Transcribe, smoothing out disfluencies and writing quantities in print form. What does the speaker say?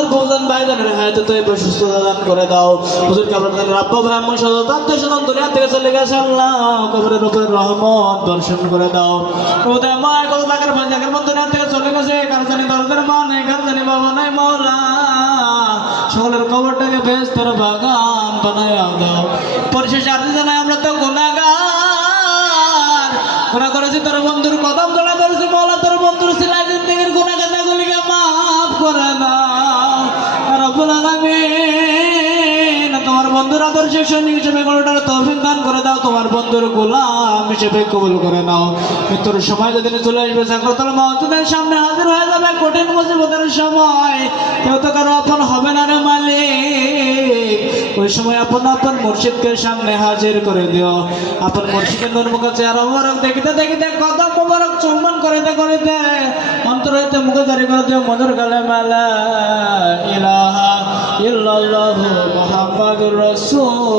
হুজুর বললেন ভাইজানের হায়াতে তো এবার সুস্থতা দান করে দাও হুজুর কবরের রাব্বা ব্রাহ্মণ সদতান্ত সদন দুনিয়া থেকে চলে গেছে আল্লাহ কবরের উপরে রহমত বর্ষণ করে দাও ওদের মা কত টাকার ভাইজানের মন দুনিয়া থেকে চলে গেছে কার জানি দরদের মা নেই কার জানি বাবা নাই মাওলা সকলের কবরটাকে বেহেশতের বাগান বানায়া দাও পরিশেষে আরজি জানাই আমরা তো গুনাহগার গুনাহ করেছি তোর বন্ধুর কদম ধরে ধরেছি মাওলা তোর বন্ধুর সিলাই জিন্দেগির গুনাহগারগুলিকে মাফ করে দাও রব্বুল আলামিন তোমার বন্ধুর আদর্শ সৈনিক হিসেবে গড়ার তৌফিক দান করে দাও তোমার বন্ধুর গোলাম হিসেবে কবুল করে নাও মৃত্যুর সময় যেদিন চলে আসবে সাকরাতুল মাউতের সামনে হাজির হয়ে যাবে কঠিন মুসিবতের সময় কেউ তো কারো আপন হবে না রে মালিক ওই সময় আপন আপন মুর্শিদকে সামনে হাজির করে দিও আপন মুর্শিদের নূর মুখ চেহারা মুবারক দেখিতে দেখিতে কদম মুবারক চুম্বন করিতে করিতে অন্তর হইতে মুখে জারি করে দিও মধুর কালেমা লা ইলাহা ইল্লাল্লাহু মুহাম্মাদুর রাসূল